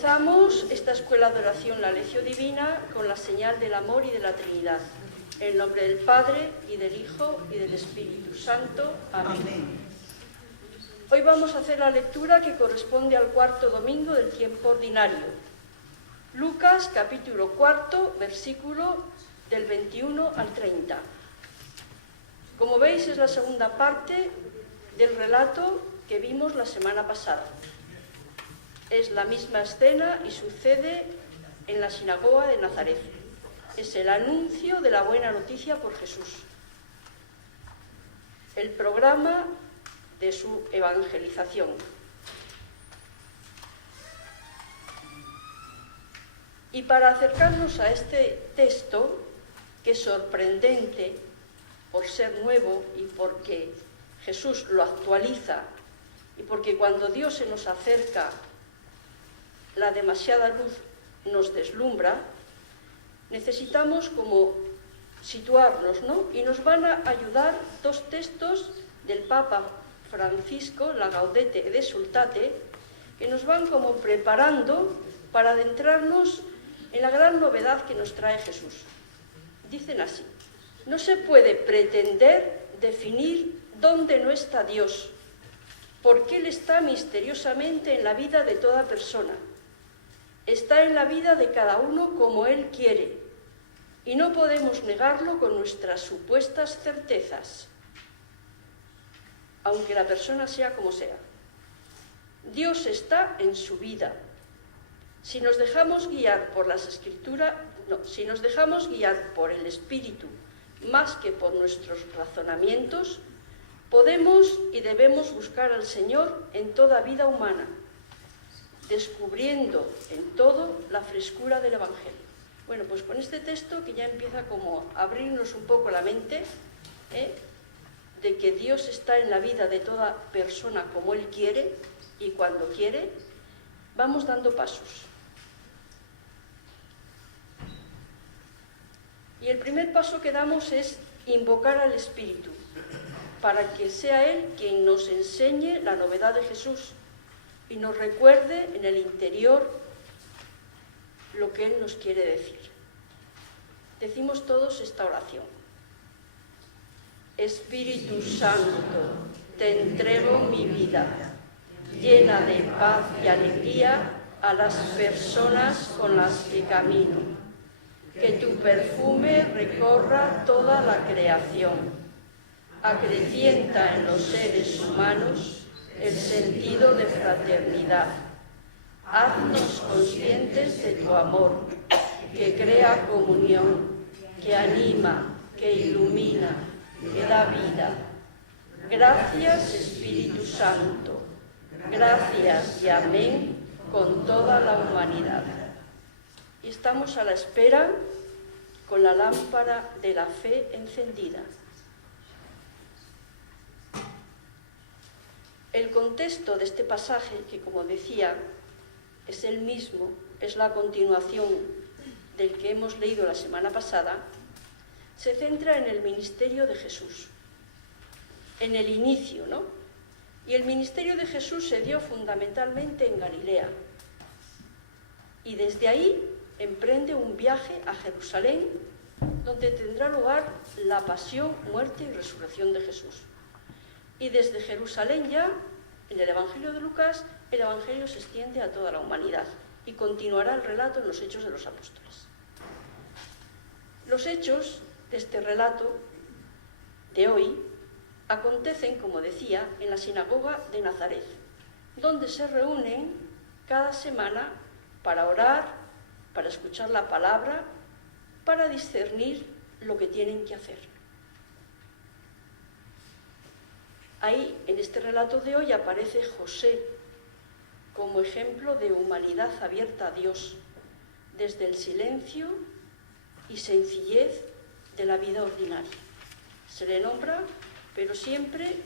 Comenzamos esta escuela de oración, la Lección Divina, con la señal del amor y de la Trinidad. En el nombre del Padre, y del Hijo, y del Espíritu Santo. Amén. Hoy vamos a hacer la lectura que corresponde al cuarto domingo del tiempo ordinario. Lucas, capítulo 4, versículo del 21 al 30. Como veis, es la segunda parte del relato que vimos la semana pasada. Es la misma escena y sucede en la sinagoga de Nazaret. Es el anuncio de la buena noticia por Jesús. El programa de su evangelización. Y para acercarnos a este texto, que es sorprendente por ser nuevo y porque Jesús lo actualiza, y porque cuando Dios se nos acerca, la demasiada luz nos deslumbra, necesitamos como situarnos, ¿no? Y nos van a ayudar dos textos del Papa Francisco, la Gaudete et Exsultate, que nos van como preparando para adentrarnos en la gran novedad que nos trae Jesús. Dicen así: no se puede pretender definir dónde no está Dios, porque Él está misteriosamente en la vida de toda persona. Está en la vida de cada uno como Él quiere, y no podemos negarlo con nuestras supuestas certezas, aunque la persona sea como sea. Dios está en su vida. Si nos dejamos guiar por las Escrituras, si nos dejamos guiar por el Espíritu más que por nuestros razonamientos, podemos y debemos buscar al Señor en toda vida humana, descubriendo en todo la frescura del Evangelio. Bueno, pues con este texto que ya empieza como a abrirnos un poco la mente, de que Dios está en la vida de toda persona como Él quiere y cuando quiere, vamos dando pasos. Y el primer paso que damos es invocar al Espíritu, para que sea Él quien nos enseñe la novedad de Jesús y nos recuerde en el interior lo que Él nos quiere decir. Decimos todos esta oración. Espíritu Santo, te entrego mi vida, llena de paz y alegría a las personas con las que camino. Que tu perfume recorra toda la creación. Acrecienta en los seres humanos el sentido de fraternidad. Haznos conscientes de tu amor, que crea comunión, que anima, que ilumina, que da vida. Gracias, Espíritu Santo. Gracias y amén con toda la humanidad. Y estamos a la espera con la lámpara de la fe encendida. El contexto de este pasaje, que como decía, es el mismo, es la continuación del que hemos leído la semana pasada, se centra en el ministerio de Jesús, en el inicio, ¿no? Y el ministerio de Jesús se dio fundamentalmente en Galilea. Y desde ahí emprende un viaje a Jerusalén, donde tendrá lugar la pasión, muerte y resurrección de Jesús. Y desde Jerusalén ya, en el Evangelio de Lucas, el Evangelio se extiende a toda la humanidad y continuará el relato en los Hechos de los Apóstoles. Los hechos de este relato de hoy acontecen, como decía, en la sinagoga de Nazaret, donde se reúnen cada semana para orar, para escuchar la palabra, para discernir lo que tienen que hacer. Ahí, en este relato de hoy, aparece José como ejemplo de humanidad abierta a Dios, desde el silencio y sencillez de la vida ordinaria. Se le nombra, pero siempre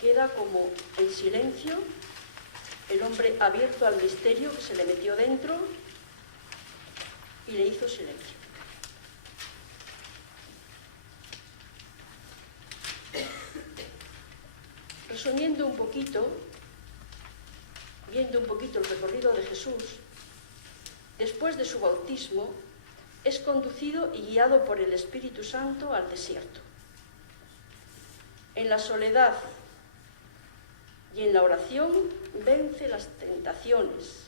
queda como en silencio, el hombre abierto al misterio que se le metió dentro y le hizo silencio. Resumiendo un poquito, viendo un poquito el recorrido de Jesús, después de su bautismo, es conducido y guiado por el Espíritu Santo al desierto. En la soledad y en la oración vence las tentaciones,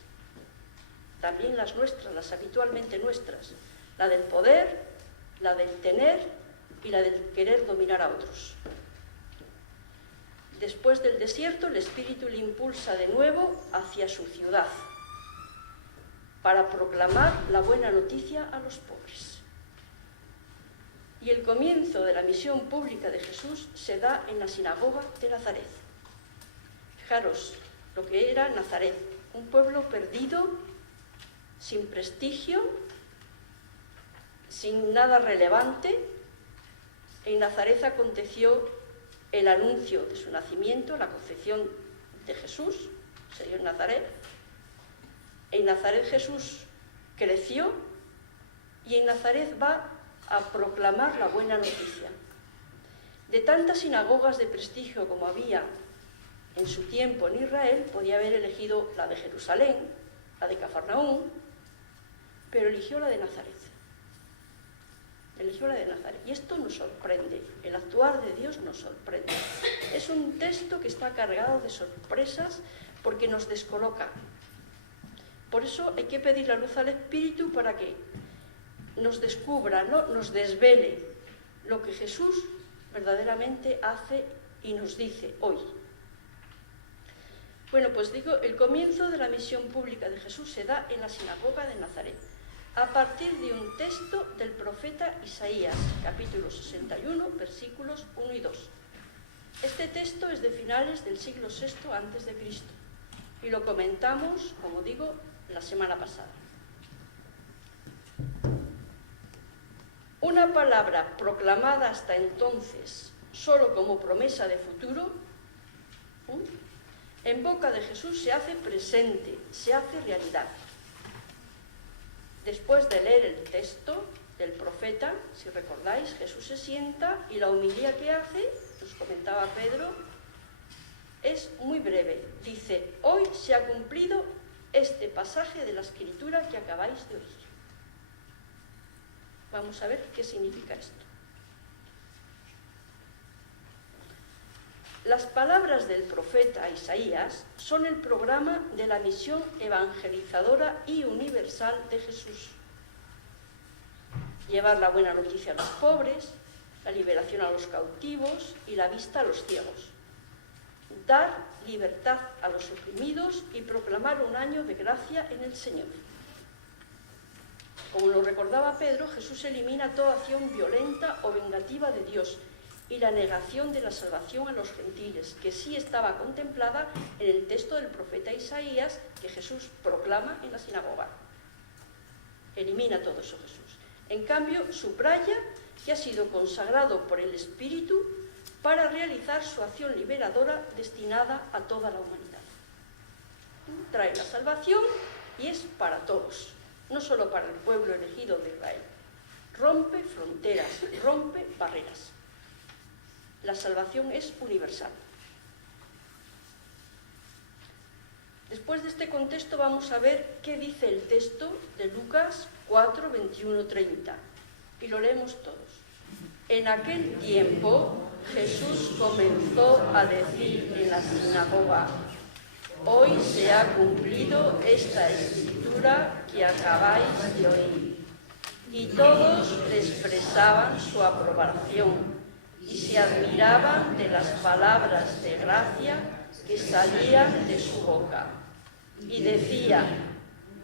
también las nuestras, las habitualmente nuestras, la del poder, la del tener y la del querer dominar a otros. Después del desierto, el Espíritu le impulsa de nuevo hacia su ciudad para proclamar la buena noticia a los pobres. Y el comienzo de la misión pública de Jesús se da en la sinagoga de Nazaret. Fijaros lo que era Nazaret, un pueblo perdido, sin prestigio, sin nada relevante. En Nazaret aconteció el anuncio de su nacimiento, la concepción de Jesús, se dio en Nazaret. En Nazaret Jesús creció y en Nazaret va a proclamar la buena noticia. De tantas sinagogas de prestigio como había en su tiempo en Israel, podía haber elegido la de Jerusalén, la de Cafarnaúm, pero eligió la de Nazaret. Eligió la de Nazaret. Y esto nos sorprende, el actuar de Dios nos sorprende. Es un texto que está cargado de sorpresas porque nos descoloca. Por eso hay que pedir la luz al Espíritu para que nos descubra, ¿no? Nos desvele lo que Jesús verdaderamente hace y nos dice hoy. Bueno, pues digo, el comienzo de la misión pública de Jesús se da en la sinagoga de Nazaret, a partir de un texto del profeta Isaías, capítulo 61, versículos 1 y 2. Este texto es de finales del siglo VI a.C. y lo comentamos, como digo, la semana pasada. Una palabra proclamada hasta entonces solo como promesa de futuro, en boca de Jesús se hace presente, se hace realidad. Después de leer el texto del profeta, si recordáis, Jesús se sienta y la homilía que hace, nos comentaba Pedro, es muy breve. Dice, hoy se ha cumplido este pasaje de la Escritura que acabáis de oír. Vamos a ver qué significa esto. Las palabras del profeta Isaías son el programa de la misión evangelizadora y universal de Jesús. Llevar la buena noticia a los pobres, la liberación a los cautivos y la vista a los ciegos. Dar libertad a los oprimidos y proclamar un año de gracia en el Señor. Como lo recordaba Pedro, Jesús elimina toda acción violenta o vengativa de Dios y la negación de la salvación a los gentiles, que sí estaba contemplada en el texto del profeta Isaías que Jesús proclama en la sinagoga. Elimina todo eso Jesús. En cambio, subraya que ha sido consagrado por el Espíritu para realizar su acción liberadora destinada a toda la humanidad. Trae la salvación y es para todos, no solo para el pueblo elegido de Israel. Rompe fronteras, rompe barreras. La salvación es universal. Después de este contexto vamos a ver qué dice el texto de Lucas 4, 21, 30. Y lo leemos todos. En aquel tiempo Jesús comenzó a decir en la sinagoga, hoy se ha cumplido esta escritura que acabáis de oír. Y todos le expresaban su aprobación y se admiraban de las palabras de gracia que salían de su boca. Y decían,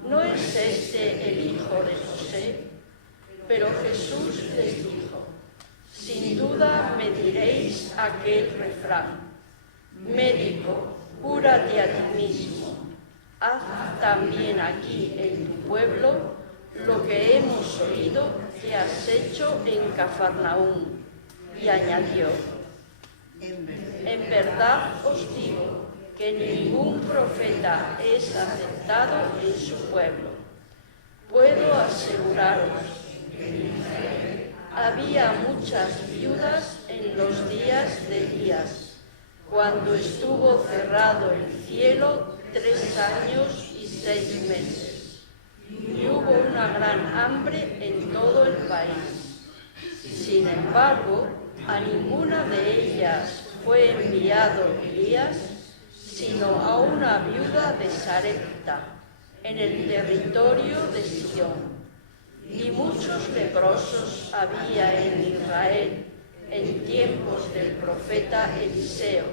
¿no es este el hijo de José? Pero Jesús les dijo, sin duda me diréis aquel refrán, médico, cúrate a ti mismo, haz también aquí en tu pueblo lo que hemos oído que has hecho en Cafarnaúm. Y añadió, en verdad os digo que ningún profeta es aceptado en su pueblo. Puedo aseguraros que en Israel había muchas viudas en los días de Elías, cuando estuvo cerrado el cielo 3 años y 6 meses. Y hubo una gran hambre en todo el país. Sin embargo, a ninguna de ellas fue enviado Elías, sino a una viuda de Sarepta, en el territorio de Sidón. Y muchos leprosos había en Israel en tiempos del profeta Eliseo.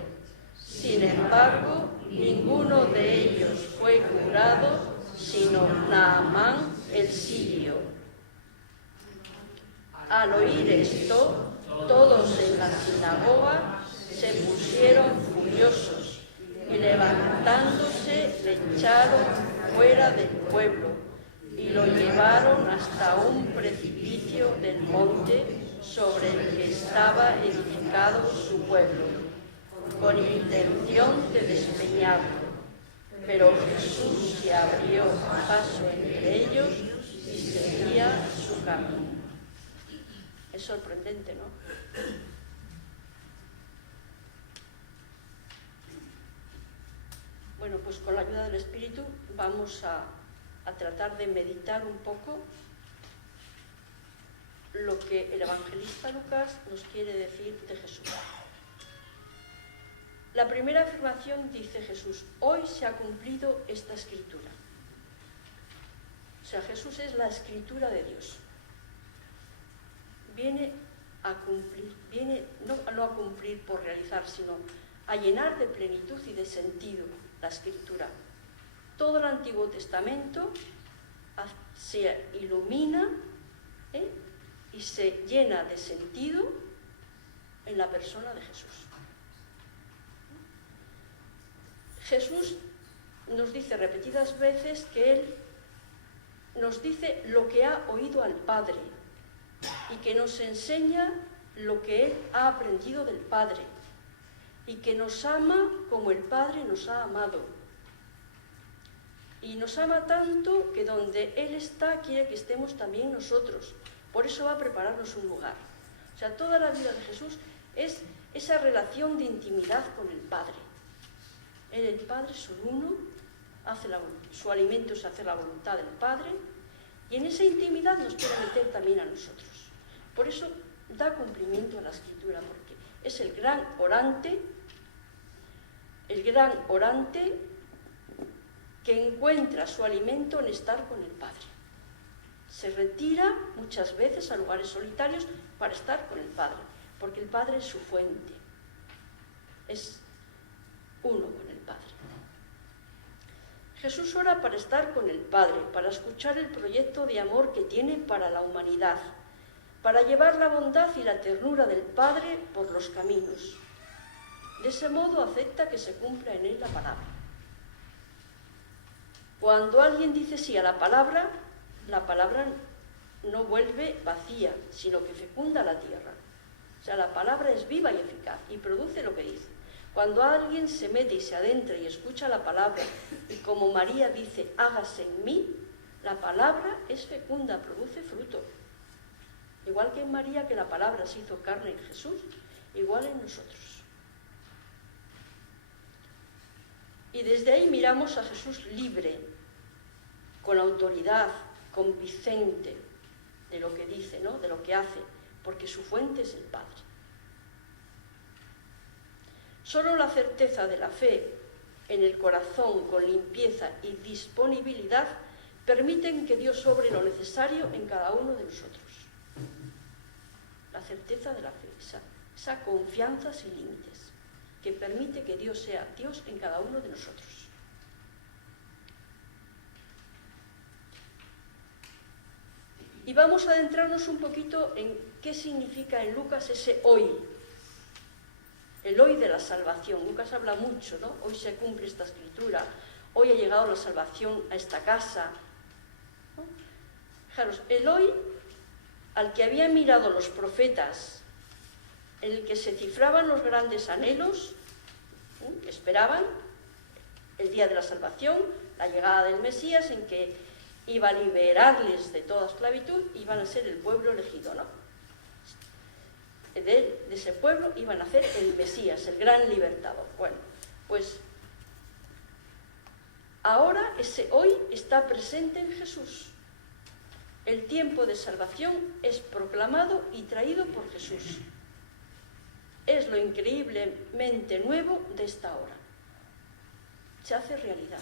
Sin embargo, ninguno de ellos fue curado, sino Naamán el sirio. Al oír esto, todos en la sinagoga se pusieron furiosos y levantándose le echaron fuera del pueblo y lo llevaron hasta un precipicio del monte sobre el que estaba edificado su pueblo, con intención de despeñarlo. Pero Jesús se abrió paso entre ellos y seguía su camino. Es sorprendente, ¿no? Bueno, pues con la ayuda del Espíritu vamos a tratar de meditar un poco lo que el evangelista Lucas nos quiere decir de Jesús. La primera afirmación dice Jesús: hoy se ha cumplido esta escritura. O sea, Jesús es la escritura de Dios. Viene a cumplir, no a cumplir por realizar, sino a llenar de plenitud y de sentido la escritura. Todo el Antiguo Testamento se ilumina y se llena de sentido en la persona de Jesús. Jesús nos dice repetidas veces que Él nos dice lo que ha oído al Padre y que nos enseña lo que Él ha aprendido del Padre y que nos ama como el Padre nos ha amado. Y nos ama tanto que donde Él está quiere que estemos también nosotros. Por eso va a prepararnos un lugar. O sea, toda la vida de Jesús es esa relación de intimidad con el Padre. Él y el Padre son uno, su alimento es hacer la voluntad del Padre, y en esa intimidad nos quiere meter también a nosotros. Por eso da cumplimiento a la Escritura, porque es el gran orante que encuentra su alimento en estar con el Padre. Se retira muchas veces a lugares solitarios para estar con el Padre, porque el Padre es su fuente, es uno con el Padre. Jesús ora para estar con el Padre, para escuchar el proyecto de amor que tiene para la humanidad, para llevar la bondad y la ternura del Padre por los caminos. De ese modo acepta que se cumpla en él la palabra. Cuando alguien dice sí a la palabra no vuelve vacía, sino que fecunda la tierra. O sea, la palabra es viva y eficaz y produce lo que dice. Cuando alguien se mete y se adentra y escucha la palabra, y como María dice, hágase en mí, la palabra es fecunda, produce fruto. Igual que en María, que la palabra se hizo carne en Jesús, igual en nosotros. Y desde ahí miramos a Jesús libre, con autoridad, convincente de lo que dice, ¿no? De lo que hace, porque su fuente es el Padre. Solo la certeza de la fe en el corazón con limpieza y disponibilidad permiten que Dios obre lo necesario en cada uno de nosotros. La certeza de la fe, esa confianza sin límites, que permite que Dios sea Dios en cada uno de nosotros. Y vamos a adentrarnos un poquito en qué significa en Lucas ese hoy, el hoy de la salvación. Lucas habla mucho, ¿no? Hoy se cumple esta escritura, hoy ha llegado la salvación a esta casa, ¿no? Fijaros, el hoy al que habían mirado los profetas, en el que se cifraban los grandes anhelos, que esperaban el día de la salvación, la llegada del Mesías, en que iba a liberarles de toda esclavitud, iban a ser el pueblo elegido, ¿no? De ese pueblo iban a hacer el Mesías, el gran libertador. Bueno, pues Ahora ese hoy está presente en Jesús. El tiempo de salvación es proclamado y traído por Jesús. Es lo increíblemente nuevo de esta hora. Se hace realidad.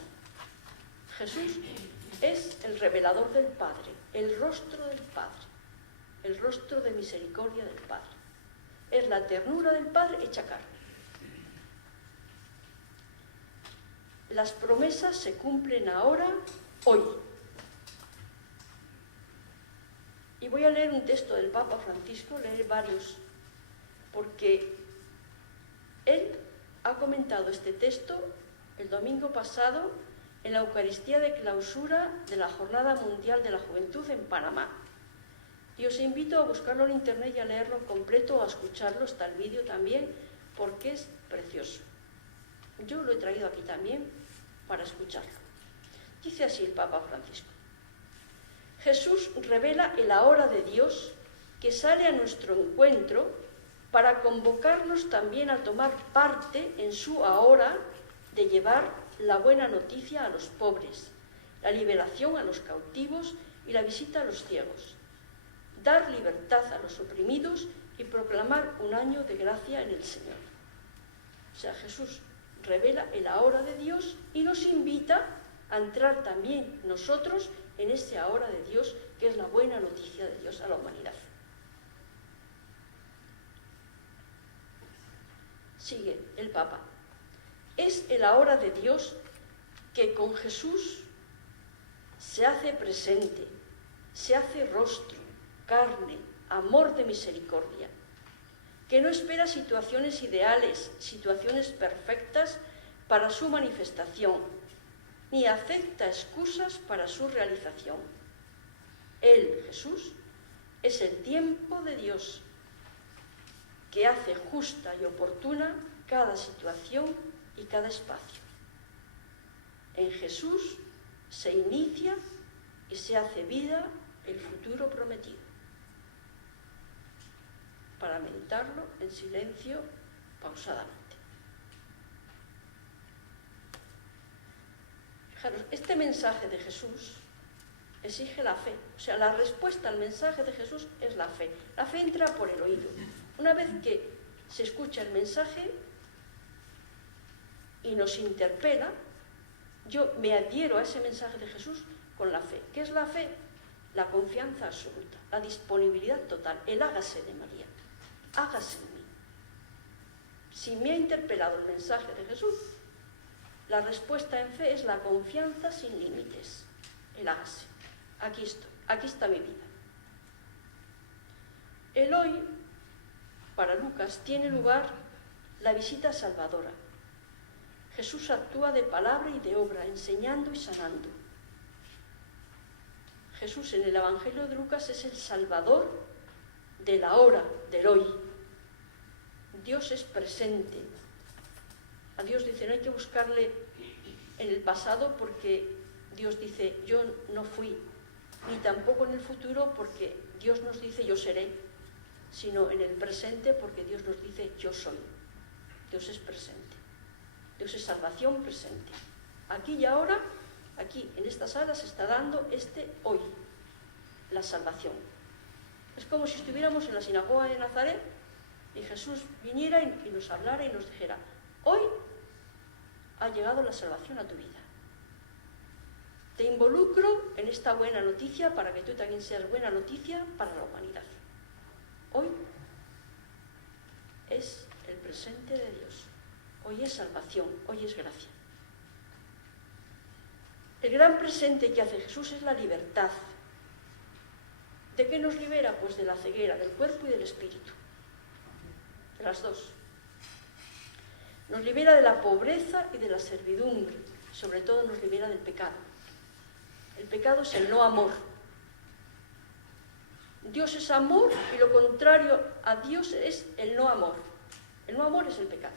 Jesús es el revelador del Padre, el rostro del Padre, el rostro de misericordia del Padre. Es la ternura del Padre hecha carne. Las promesas se cumplen ahora, hoy. Y voy a leer un texto del Papa Francisco, leer varios, porque él ha comentado este texto el domingo pasado en la Eucaristía de clausura de la Jornada Mundial de la Juventud en Panamá. Y os invito a buscarlo en internet y a leerlo completo o a escucharlo, está el vídeo también, porque es precioso. Yo lo he traído aquí también para escucharlo. Dice así el Papa Francisco: Jesús revela el ahora de Dios que sale a nuestro encuentro para convocarnos también a tomar parte en su ahora de llevar la buena noticia a los pobres, la liberación a los cautivos y la visita a los ciegos, dar libertad a los oprimidos y proclamar un año de gracia en el Señor. O sea, Jesús revela el ahora de Dios y nos invita a entrar también nosotros en ese ahora de Dios, que es la buena noticia de Dios a la humanidad. Sigue el Papa. Es el ahora de Dios que con Jesús se hace presente, se hace rostro, carne, amor de misericordia, que no espera situaciones ideales, situaciones perfectas para su manifestación, ni acepta excusas para su realización. Él, Jesús, es el tiempo de Dios, que hace justa y oportuna cada situación y cada espacio. En Jesús se inicia y se hace vida el futuro prometido. Para meditarlo en silencio, pausadamente. Fijaros, este mensaje de Jesús exige la fe. O sea, la respuesta al mensaje de Jesús es la fe. La fe entra por el oído. Una vez que se escucha el mensaje y nos interpela, yo me adhiero a ese mensaje de Jesús con la fe. ¿Qué es la fe? La confianza absoluta, la disponibilidad total, el hágase de María. Hágase en mí. Si me ha interpelado el mensaje de Jesús, la respuesta en fe es la confianza sin límites. El hágase. Aquí estoy, aquí está mi vida. El hoy, para Lucas, tiene lugar la visita salvadora. Jesús actúa de palabra y de obra, enseñando y sanando. Jesús en el Evangelio de Lucas es el Salvador de la hora, del hoy. Dios es presente. A Dios dice, no hay que buscarle en el pasado porque Dios dice, yo no fui, ni tampoco en el futuro porque Dios nos dice, yo seré, sino en el presente porque Dios nos dice, yo soy. Dios es presente. Dios es salvación presente. Aquí y ahora, aquí en esta sala se está dando este hoy, la salvación. Es como si estuviéramos en la sinagoga de Nazaret y Jesús viniera y nos hablara y nos dijera, hoy ha llegado la salvación a tu vida. Te involucro en esta buena noticia para que tú también seas buena noticia para la humanidad. Hoy es el presente de Dios. Hoy es salvación, hoy es gracia. El gran presente que hace Jesús es la libertad. ¿De qué nos libera? Pues de la ceguera, del cuerpo y del espíritu. De las dos. Nos libera de la pobreza y de la servidumbre. Sobre todo nos libera del pecado. El pecado es el no amor. Dios es amor y lo contrario a Dios es el no amor. El no amor es el pecado.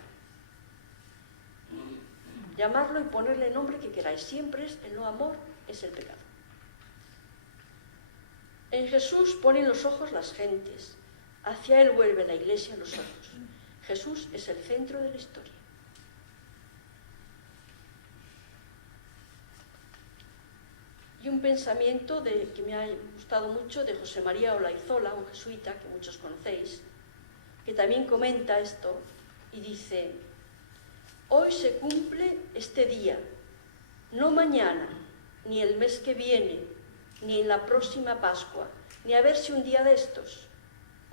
Llamarlo y ponerle el nombre que queráis. Siempre es el no amor, es el pecado. En Jesús ponen los ojos las gentes. Hacia Él vuelve la Iglesia los ojos. Jesús es el centro de la historia. pensamiento que me ha gustado mucho de José María Olaizola, un jesuita que muchos conocéis, que también comenta esto y dice: hoy se cumple este día, no mañana, ni el mes que viene, ni en la próxima Pascua, ni a ver si un día de estos.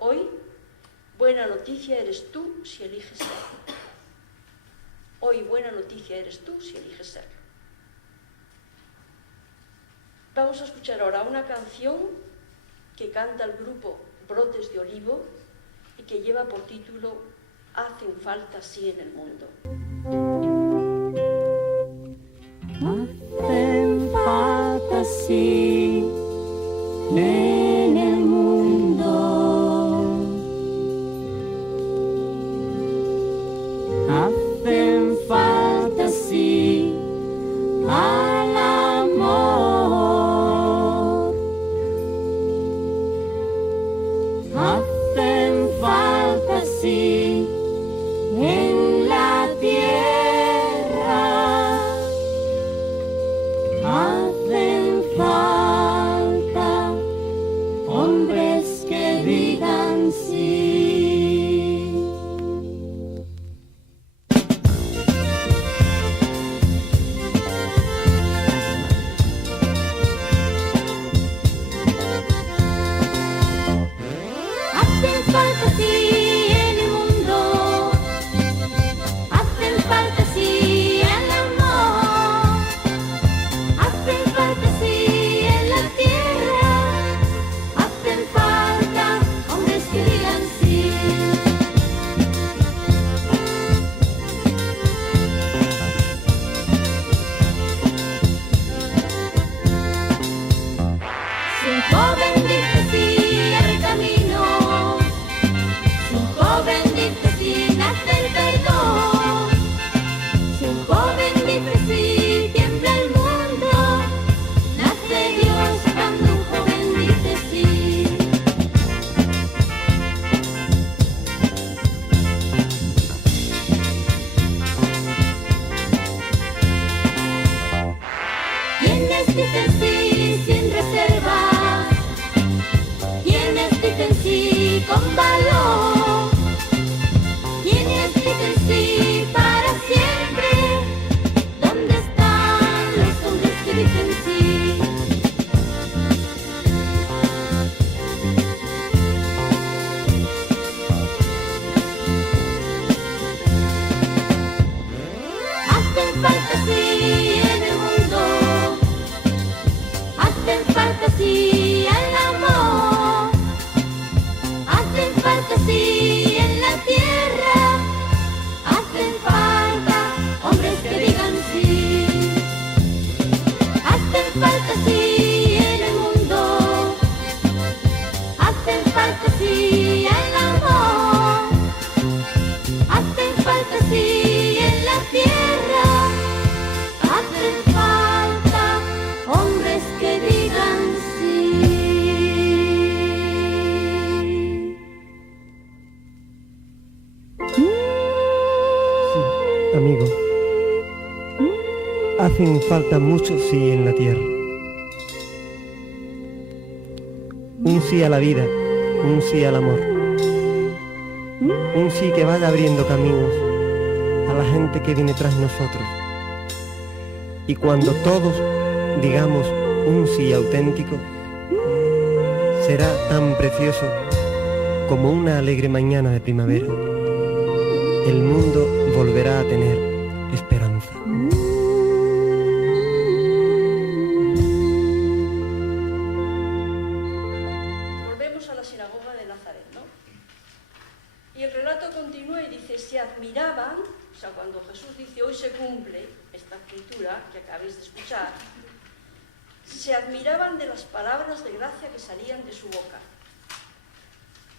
Hoy, buena noticia eres tú si eliges serlo. Hoy, buena noticia eres tú si eliges serlo. Vamos a escuchar ahora una canción que canta el grupo Brotes de Olivo y que lleva por título Hacen falta sí en el mundo. Hacen falta sí en el mundo, hacen falta sí al amor, hacen falta sí en la tierra, hacen falta hombres que digan sí. Hacen falta sí en el mundo, hacen falta sí al amor, hacen falta sí en la tierra, hacen falta hombres que digan sí. Si un joven dice sí al camino, si un joven dice sí, nace el perdón. Si un joven dice sí, tiembla el mundo. Nace Dios cuando un joven dice sí. Quienes dicen sí sin reservas, quienes dicen sí con valor, quienes dicen sí para siempre. ¿Dónde están los hombres que dicen sí? Hacen falta sí en el mundo, hacen falta sí al amor, hacen falta sí en la tierra, hacen falta hombres que digan sí. Hacen falta sí en el mundo, hacen falta sí al amor, hacen falta sí en la tierra, hacen falta hombres que digan sí. Amigo, hacen falta muchos sí en la tierra. Un sí a la vida, un sí al amor. Un sí que vaya abriendo caminos a la gente que viene tras nosotros. Y cuando todos digamos un sí auténtico, será tan precioso como una alegre mañana de primavera. El mundo volverá a tener esperanza. Volvemos a la sinagoga de Nazaret, ¿no? Y el relato continúa y dice: se admiraban, o sea, cuando Jesús dice hoy se cumple esta escritura que acabéis de escuchar, se admiraban de las palabras de gracia que salían de su boca.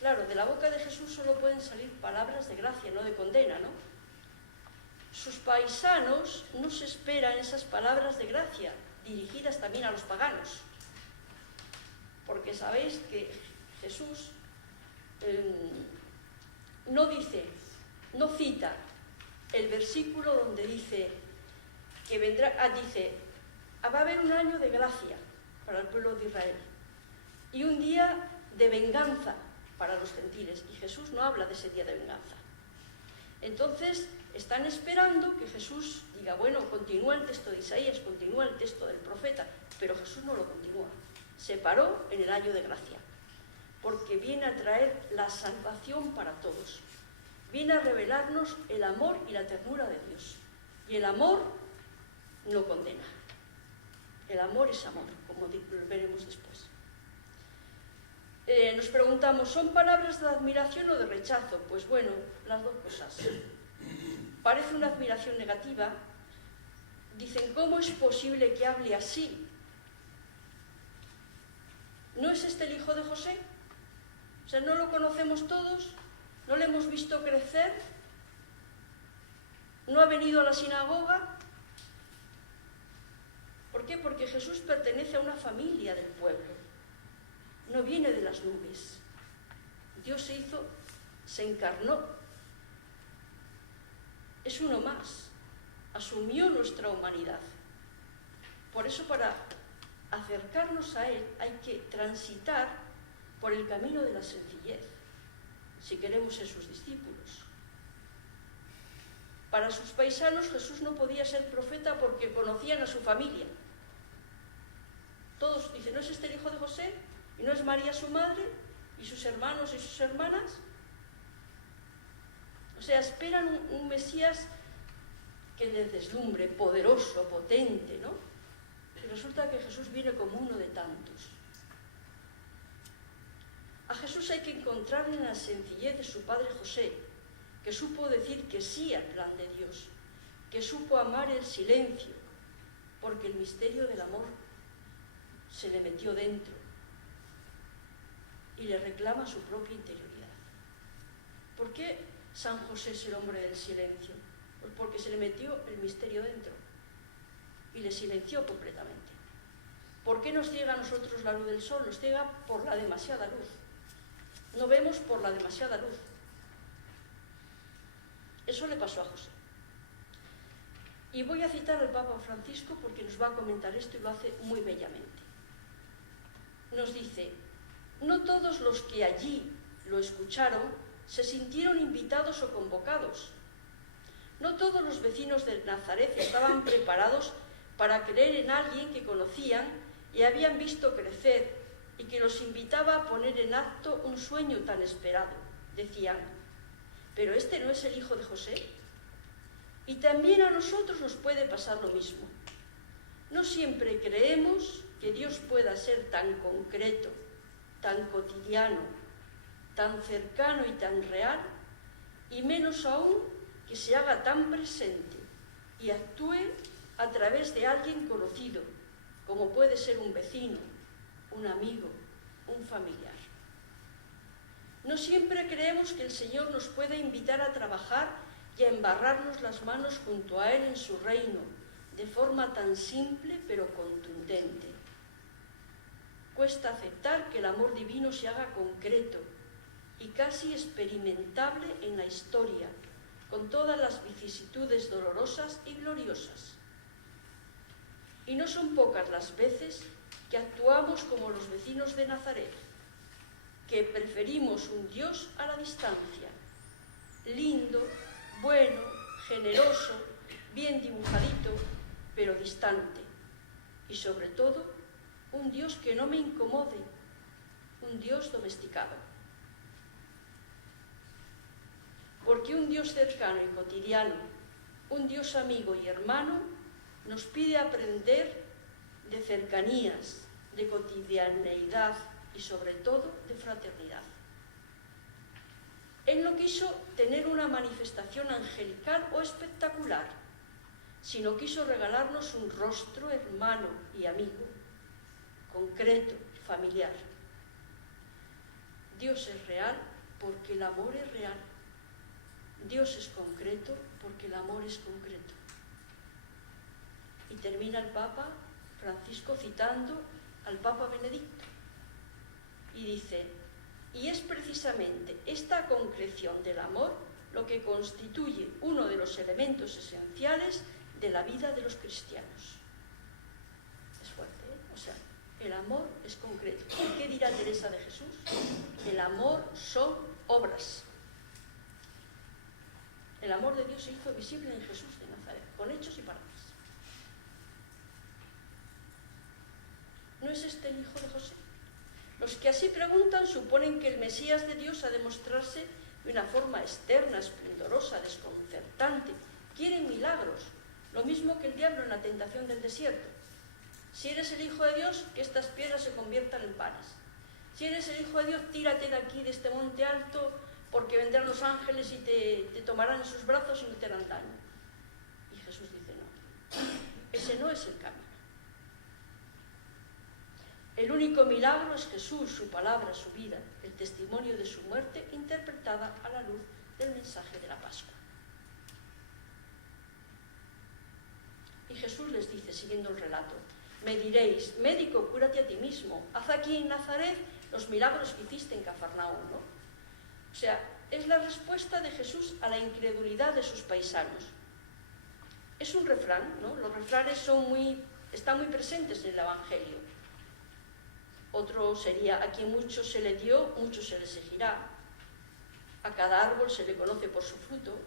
Claro, de la boca de Jesús solo pueden salir palabras de gracia, no de condena, ¿no? Sus paisanos no se esperan esas palabras de gracia, dirigidas también a los paganos. Porque sabéis que Jesús no cita el versículo donde dice que vendrá, va a haber un año de gracia, para el pueblo de Israel, y un día de venganza para los gentiles, y Jesús no habla de ese día de venganza. Entonces están esperando que Jesús diga, bueno, continúa el texto de Isaías, continúa el texto del profeta, pero Jesús no lo continúa. Se paró en el año de gracia, porque viene a traer la salvación para todos. Viene a revelarnos el amor y la ternura de Dios. Y el amor no condena. El amor es amor, como veremos después. Nos preguntamos, ¿son palabras de admiración o de rechazo? Pues bueno, las dos cosas. Parece una admiración negativa. Dicen, ¿cómo es posible que hable así? ¿No es este el hijo de José? O sea, ¿no lo conocemos todos? ¿No le hemos visto crecer? ¿No ha venido a la sinagoga? ¿Por qué? Porque Jesús pertenece a una familia del pueblo. No viene de las nubes. Dios se encarnó. Es uno más. Asumió nuestra humanidad. Por eso, para acercarnos a Él, hay que transitar por el camino de la sencillez, si queremos ser sus discípulos. Para sus paisanos, Jesús no podía ser profeta porque conocían a su familia. Todos dicen, ¿no es este el hijo de José? ¿Y no es María su madre? ¿Y sus hermanos y sus hermanas? O sea, esperan un Mesías que les deslumbre, poderoso, potente, ¿no? Y resulta que Jesús viene como uno de tantos. A Jesús hay que encontrar en la sencillez de su padre José, que supo decir que sí al plan de Dios, que supo amar el silencio, porque el misterio del amor se le metió dentro y le reclama su propia interioridad. ¿Por qué San José es el hombre del silencio? Pues porque se le metió el misterio dentro y le silenció completamente. ¿Por qué nos ciega a nosotros la luz del sol? Nos ciega por la demasiada luz. No vemos por la demasiada luz. Eso le pasó a José. Y voy a citar al Papa Francisco porque nos va a comentar esto y lo hace muy bellamente. Nos dice, no todos los que allí lo escucharon se sintieron invitados o convocados. No todos los vecinos de Nazaret estaban preparados para creer en alguien que conocían y habían visto crecer y que los invitaba a poner en acto un sueño tan esperado. Decían, ¿pero este no es el hijo de José? Y también a nosotros nos puede pasar lo mismo. No siempre creemos que Dios pueda ser tan concreto, tan cotidiano, tan cercano y tan real, y menos aún que se haga tan presente y actúe a través de alguien conocido, como puede ser un vecino, un amigo, un familiar. No siempre creemos que el Señor nos puede invitar a trabajar y a embarrarnos las manos junto a Él en su reino, de forma tan simple pero contundente. Cuesta aceptar que el amor divino se haga concreto y casi experimentable en la historia, con todas las vicisitudes dolorosas y gloriosas. Y no son pocas las veces que actuamos como los vecinos de Nazaret, que preferimos un Dios a la distancia, lindo, bueno, generoso, bien dibujadito, pero distante, y sobre todo, un Dios que no me incomode, un Dios domesticado. Porque un Dios cercano y cotidiano, un Dios amigo y hermano, nos pide aprender de cercanías, de cotidianeidad y sobre todo de fraternidad. Él no quiso tener una manifestación angelical o espectacular, sino quiso regalarnos un rostro hermano y amigo, concreto, familiar. Dios es real porque el amor es real. Dios es concreto porque el amor es concreto. Y termina el Papa Francisco citando al Papa Benedicto. Y dice, y es precisamente esta concreción del amor lo que constituye uno de los elementos esenciales de la vida de los cristianos. Es fuerte, ¿eh? O sea, El amor es concreto. ¿Y qué dirá Teresa de Jesús? El amor son obras. El amor de Dios se hizo visible en Jesús de Nazaret, con hechos y palabras. ¿No es este el hijo de José? Los que así preguntan suponen que el Mesías de Dios ha de mostrarse de una forma externa, esplendorosa, desconcertante. Quieren milagros, lo mismo que el diablo en la tentación del desierto. Si eres el Hijo de Dios, que estas piedras se conviertan en panes. Si eres el Hijo de Dios, tírate de aquí, de este monte alto, porque vendrán los ángeles y te tomarán en sus brazos y no te harán daño. Y Jesús dice, no, ese no es el camino. El único milagro es Jesús, su palabra, su vida, el testimonio de su muerte, interpretada a la luz del mensaje de la Pascua. Y Jesús les dice, siguiendo el relato, me diréis, médico, cúrate a ti mismo, haz aquí en Nazaret los milagros que hiciste en Cafarnaúm, ¿no? O sea, es la respuesta de Jesús a la incredulidad de sus paisanos. Es un refrán, ¿no? Los refranes están muy presentes en el Evangelio. Otro sería, a quien mucho se le dio, mucho se le exigirá. A cada árbol se le conoce por su fruto.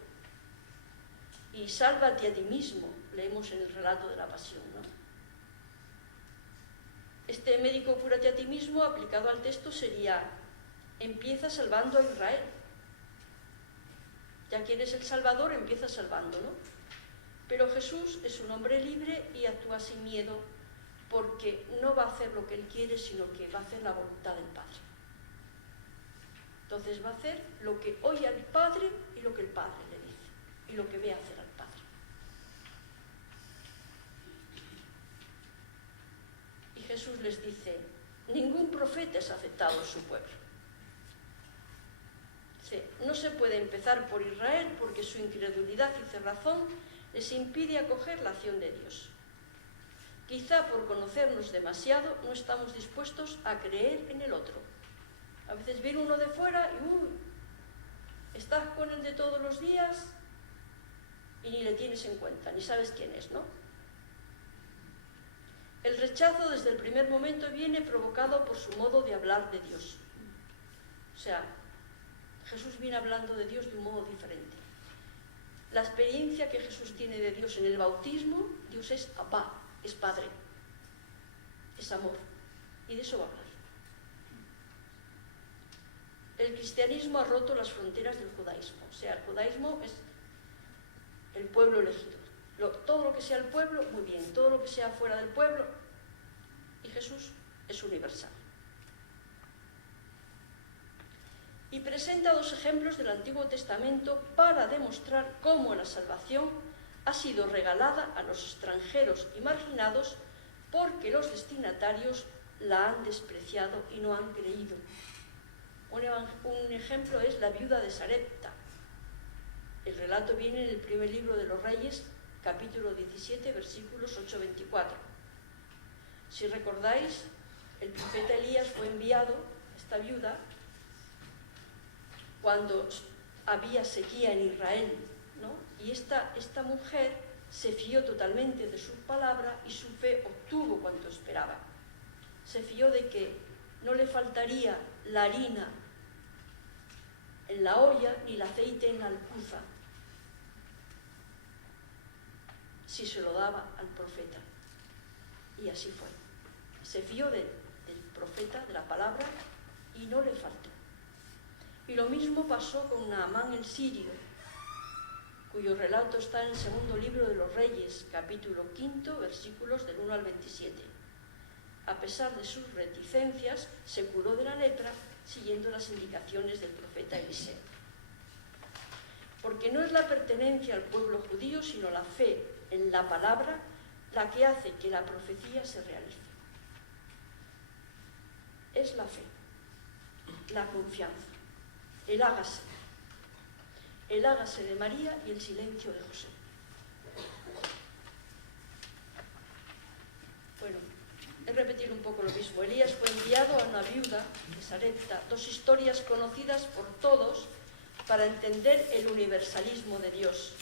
Y sálvate a ti mismo, leemos en el relato de la Pasión, ¿no? Este médico, cúrate a ti mismo, aplicado al texto sería, empieza salvando a Israel. Ya que eres el Salvador, empieza salvando, ¿no? Pero Jesús es un hombre libre y actúa sin miedo, porque no va a hacer lo que él quiere, sino que va a hacer la voluntad del Padre. Entonces va a hacer lo que oye al Padre y lo que el Padre le dice, y lo que ve hacer al Padre. Y Jesús les dice, ningún profeta es aceptado en su pueblo. Dice, no se puede empezar por Israel porque su incredulidad y cerrazón les impide acoger la acción de Dios. Quizá por conocernos demasiado no estamos dispuestos a creer en el otro. A veces viene uno de fuera y estás con él de todos los días y ni le tienes en cuenta, ni sabes quién es, ¿no? El rechazo desde el primer momento viene provocado por su modo de hablar de Dios. O sea, Jesús viene hablando de Dios de un modo diferente. La experiencia que Jesús tiene de Dios en el bautismo, Dios es Abba. Es Padre, es amor, y de eso va a hablar. El cristianismo ha roto las fronteras del judaísmo, o sea, el judaísmo es el pueblo elegido. Todo lo que sea el pueblo, muy bien, todo lo que sea fuera del pueblo, y Jesús es universal. Y presenta dos ejemplos del Antiguo Testamento para demostrar cómo la salvación ha sido regalada a los extranjeros y marginados porque los destinatarios la han despreciado y no han creído. Un ejemplo es la viuda de Sarepta. El relato viene en el primer libro de los Reyes, capítulo 17, versículos 8-24. Si recordáis, el profeta Elías fue enviado a esta viuda cuando había sequía en Israel, ¿no? Y esta mujer se fió totalmente de su palabra y su fe obtuvo cuanto esperaba. Se fió de que no le faltaría la harina en la olla ni el aceite en la alcuza si se lo daba al profeta. Y así fue. Se fió del profeta, de la palabra, y no le faltó. Y lo mismo pasó con Naamán el sirio, cuyo relato está en el segundo libro de los Reyes, capítulo 5, versículos del 1 al 27. A pesar de sus reticencias, se curó de la lepra siguiendo las indicaciones del profeta Eliseo. Porque no es la pertenencia al pueblo judío, sino la fe en la palabra, la que hace que la profecía se realice. Es la fe, la confianza, el hágase de María y el silencio de José. Bueno, es repetir un poco lo mismo. Elías fue enviado a una viuda de Sarepta, dos historias conocidas por todos para entender el universalismo de Dios.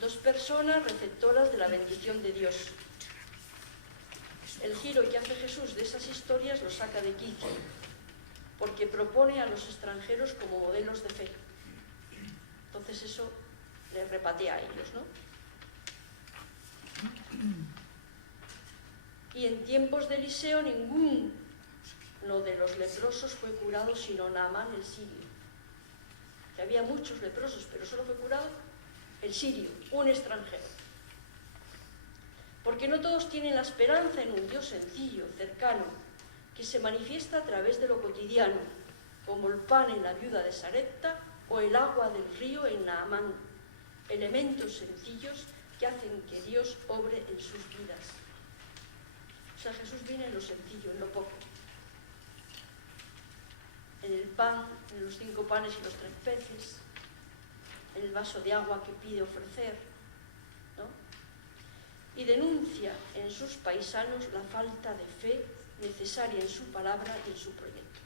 Dos personas receptoras de la bendición de Dios. El giro que hace Jesús de esas historias lo saca de quicio, porque propone a los extranjeros como modelos de fe. Entonces eso les repatea a ellos, ¿no? Y en tiempos de Eliseo ninguno de los leprosos fue curado sino Naamán el sirio. Que había muchos leprosos, pero solo fue curado el sirio, un extranjero. Porque no todos tienen la esperanza en un Dios sencillo, cercano, que se manifiesta a través de lo cotidiano, como el pan en la viuda de Sarepta o el agua del río en Naamán, elementos sencillos que hacen que Dios obre en sus vidas. O sea, Jesús viene en lo sencillo, en lo poco. En el pan, en los 5 panes y los 3 peces, en el vaso de agua que pide ofrecer, ¿no? Y denuncia en sus paisanos la falta de fe necesaria en su palabra y en su proyecto.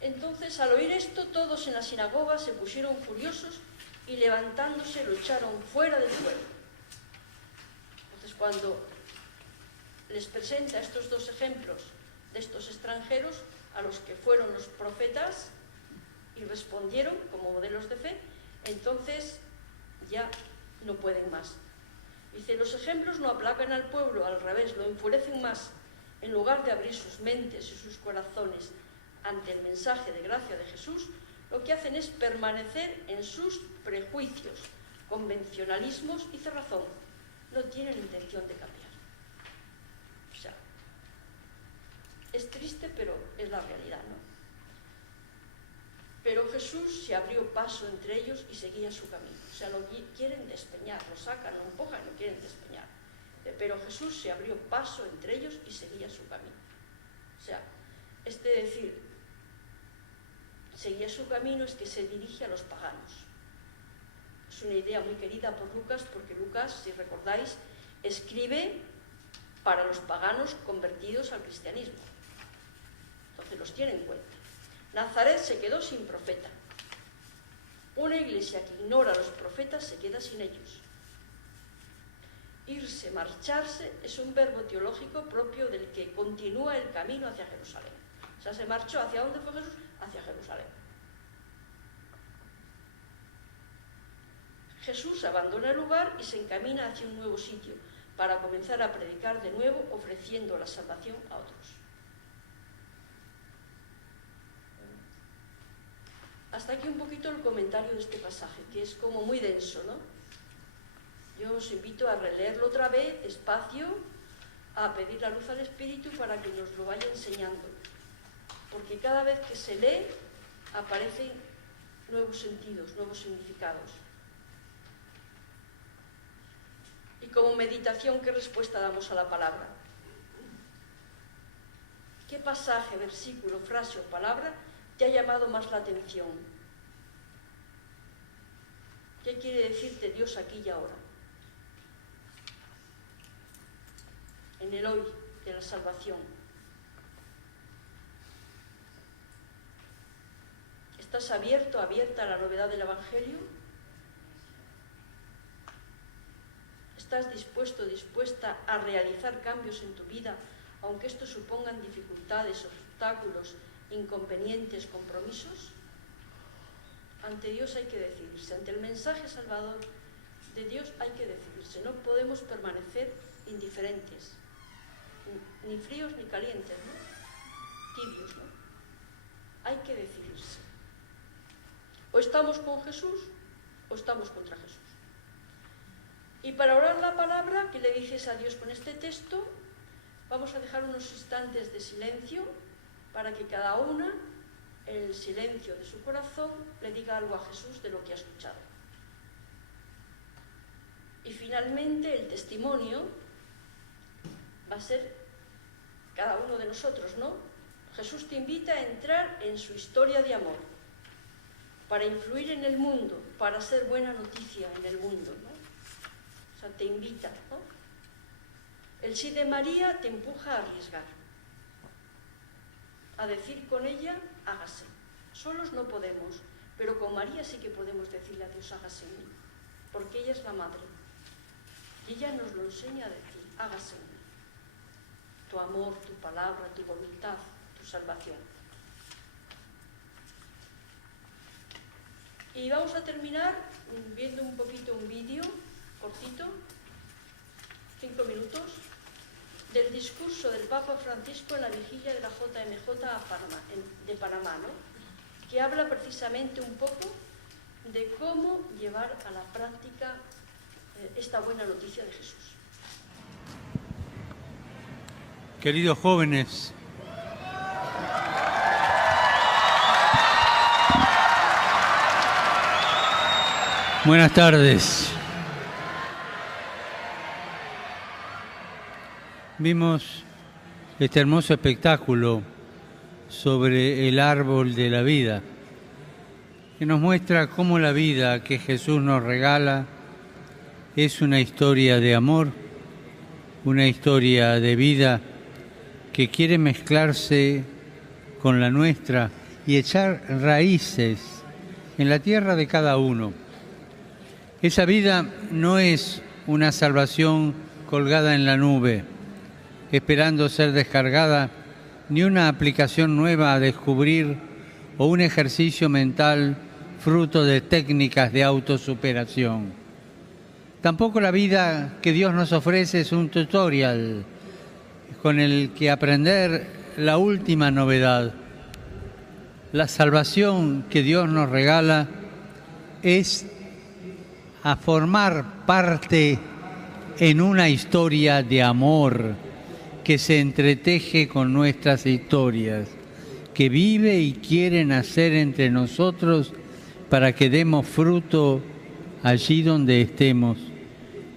Entonces, al oír esto, todos en la sinagoga se pusieron furiosos y levantándose lo echaron fuera del pueblo. Entonces, cuando les presenta estos 2 ejemplos de estos extranjeros a los que fueron los profetas y respondieron como modelos de fe, entonces ya no pueden más. Dice, los ejemplos no aplacan al pueblo, al revés, lo enfurecen más. En lugar de abrir sus mentes y sus corazones ante el mensaje de gracia de Jesús, lo que hacen es permanecer en sus prejuicios, convencionalismos y cerrazón. No tienen intención de cambiar. O sea, es triste, pero es la realidad, ¿no? Pero Jesús se abrió paso entre ellos y seguía su camino. O sea, lo quieren despeñar, lo sacan, lo empujan, lo quieren despeñar. Pero Jesús se abrió paso entre ellos y seguía su camino. O sea, decir, seguía su camino es que se dirige a los paganos. Es una idea muy querida por Lucas, porque Lucas, si recordáis, escribe para los paganos convertidos al cristianismo. Entonces los tiene en cuenta. Nazaret se quedó sin profeta. Una iglesia que ignora a los profetas se queda sin ellos. Irse, marcharse, es un verbo teológico propio del que continúa el camino hacia Jerusalén. O sea, se marchó. ¿Hacia dónde fue Jesús? Hacia Jerusalén. Jesús abandona el lugar y se encamina hacia un nuevo sitio para comenzar a predicar de nuevo, ofreciendo la salvación a otros. Hasta aquí un poquito el comentario de este pasaje, que es como muy denso, ¿no? Yo os invito a releerlo otra vez, despacio, a pedir la luz al Espíritu para que nos lo vaya enseñando. Porque cada vez que se lee, aparecen nuevos sentidos, nuevos significados. Y como meditación, ¿qué respuesta damos a la palabra? ¿Qué pasaje, versículo, frase o palabra te ha llamado más la atención? ¿Qué quiere decirte Dios aquí y ahora? En el hoy de la salvación. ¿Estás abierto, abierta a la novedad del Evangelio? ¿Estás dispuesto, dispuesta a realizar cambios en tu vida, aunque estos supongan dificultades, obstáculos, inconvenientes, compromisos? Ante Dios hay que decidirse, ante el mensaje salvador de Dios hay que decidirse. No podemos permanecer indiferentes, ni fríos ni calientes, ¿no? Tibios, ¿no? Hay que decidirse. O estamos con Jesús o estamos contra Jesús. Y para orar la palabra, ¿qué le dices a Dios con este texto? Vamos a dejar unos instantes de silencio para que cada una, en el silencio de su corazón, le diga algo a Jesús de lo que ha escuchado. Y finalmente el testimonio va a ser cada uno de nosotros, ¿no? Jesús te invita a entrar en su historia de amor, para influir en el mundo, para ser buena noticia en el mundo, ¿no? O sea, te invita, ¿no? El sí de María te empuja a arriesgar, a decir con ella, hágase. Solos no podemos, pero con María sí que podemos decirle a Dios, hágase en mí. porque ella es la madre. Y ella nos lo enseña a decir, hágase en mí. Tu amor, tu palabra, tu voluntad, tu salvación. Y vamos a terminar viendo un poquito un vídeo cortito, 5 minutos, del discurso del Papa Francisco en la vigilia de la JMJ de Panamá, ¿no? Que habla precisamente un poco de cómo llevar a la práctica esta buena noticia de Jesús. Queridos jóvenes, buenas tardes. Vimos este hermoso espectáculo sobre el árbol de la vida, que nos muestra cómo la vida que Jesús nos regala es una historia de amor, una historia de vida que quiere mezclarse con la nuestra y echar raíces en la tierra de cada uno. Esa vida no es una salvación colgada en la nube, esperando ser descargada, ni una aplicación nueva a descubrir o un ejercicio mental fruto de técnicas de autosuperación. Tampoco la vida que Dios nos ofrece es un tutorial con el que aprender la última novedad. La salvación que Dios nos regala es a formar parte en una historia de amor que se entreteje con nuestras historias, que vive y quiere nacer entre nosotros para que demos fruto allí donde estemos,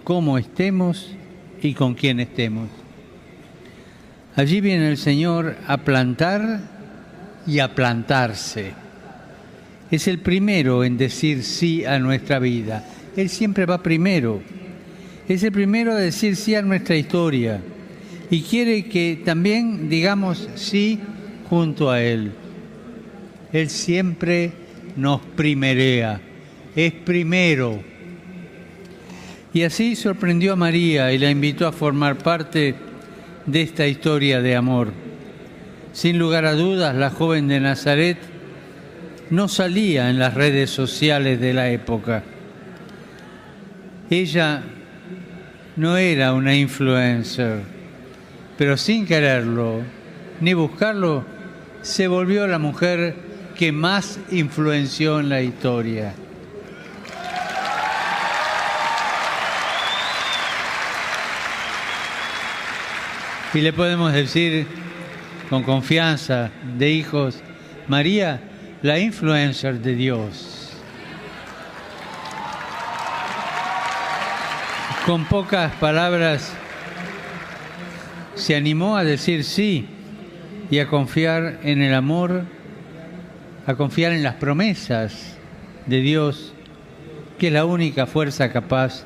como estemos y con quien estemos. Allí viene el Señor a plantar y a plantarse. Es el primero en decir sí a nuestra vida. Él siempre va primero. Es el primero a decir sí a nuestra historia. Y quiere que también digamos sí junto a Él. Él siempre nos primerea, es primero. Y así sorprendió a María y la invitó a formar parte de esta historia de amor. Sin lugar a dudas, la joven de Nazaret no salía en las redes sociales de la época. Ella no era una influencer, pero sin quererlo ni buscarlo, se volvió la mujer que más influenció en la historia. Y le podemos decir con confianza de hijos, María, la influencer de Dios. Con pocas palabras se animó a decir sí y a confiar en el amor, a confiar en las promesas de Dios, que es la única fuerza capaz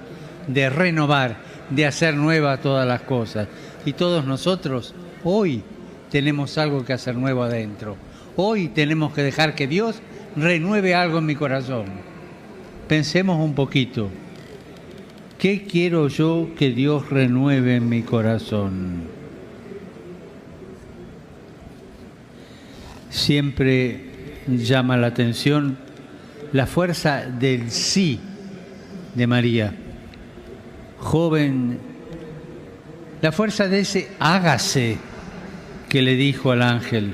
de renovar, de hacer nuevas todas las cosas. Y todos nosotros hoy tenemos algo que hacer nuevo adentro. Hoy tenemos que dejar que Dios renueve algo en mi corazón. Pensemos un poquito. ¿Qué quiero yo que Dios renueve en mi corazón? Siempre llama la atención la fuerza del sí de María. Joven, la fuerza de ese hágase que le dijo al ángel.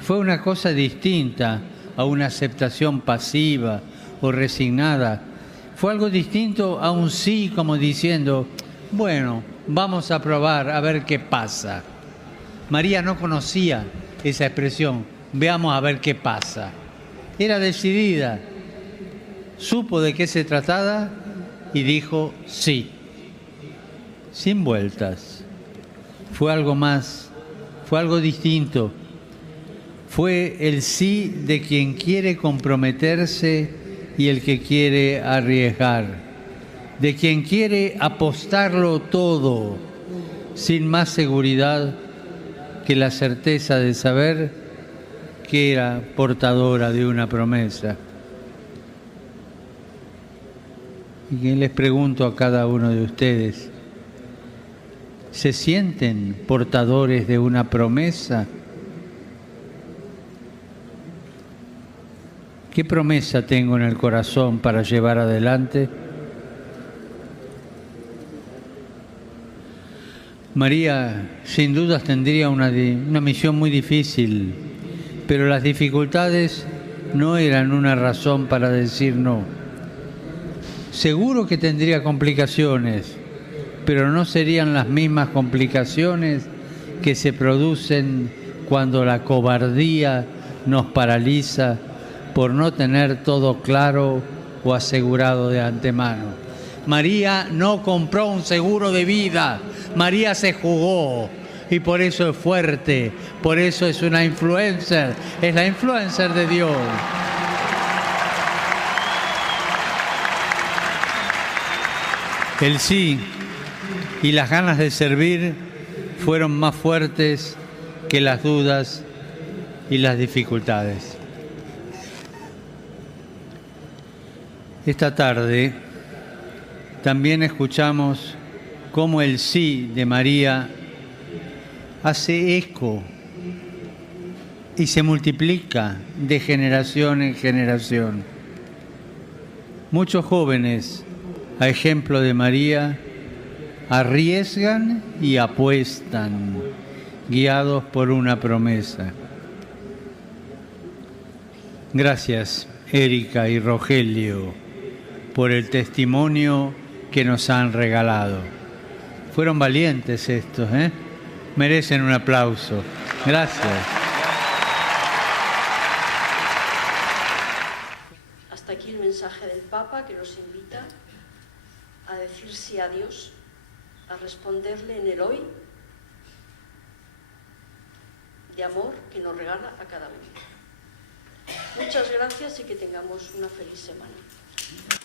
Fue una cosa distinta a una aceptación pasiva o resignada. Fue algo distinto a un sí como diciendo, bueno, vamos a probar a ver qué pasa. María no conocía esa expresión, veamos a ver qué pasa. Era decidida, supo de qué se trataba y dijo sí, sin vueltas. Fue algo más, fue algo distinto. Fue el sí de quien quiere comprometerse y el que quiere arriesgar, de quien quiere apostarlo todo, sin más seguridad que la certeza de saber que era portadora de una promesa. Y les pregunto a cada uno de ustedes, ¿se sienten portadores de una promesa? ¿Qué promesa tengo en el corazón para llevar adelante? María, sin dudas, tendría una misión muy difícil, pero las dificultades no eran una razón para decir no. Seguro que tendría complicaciones, pero no serían las mismas complicaciones que se producen cuando la cobardía nos paraliza por no tener todo claro o asegurado de antemano. María no compró un seguro de vida, María se jugó y por eso es fuerte, por eso es una influencer, es la influencer de Dios. El sí y las ganas de servir fueron más fuertes que las dudas y las dificultades. Esta tarde también escuchamos cómo el sí de María hace eco y se multiplica de generación en generación. Muchos jóvenes, a ejemplo de María, arriesgan y apuestan, guiados por una promesa. Gracias, Erika y Rogelio, por el testimonio que nos han regalado. Fueron valientes estos, ¿eh? Merecen un aplauso. Gracias. Hasta aquí el mensaje del Papa, que nos invita a decir sí a Dios, a responderle en el hoy de amor que nos regala a cada uno. Muchas gracias y que tengamos una feliz semana.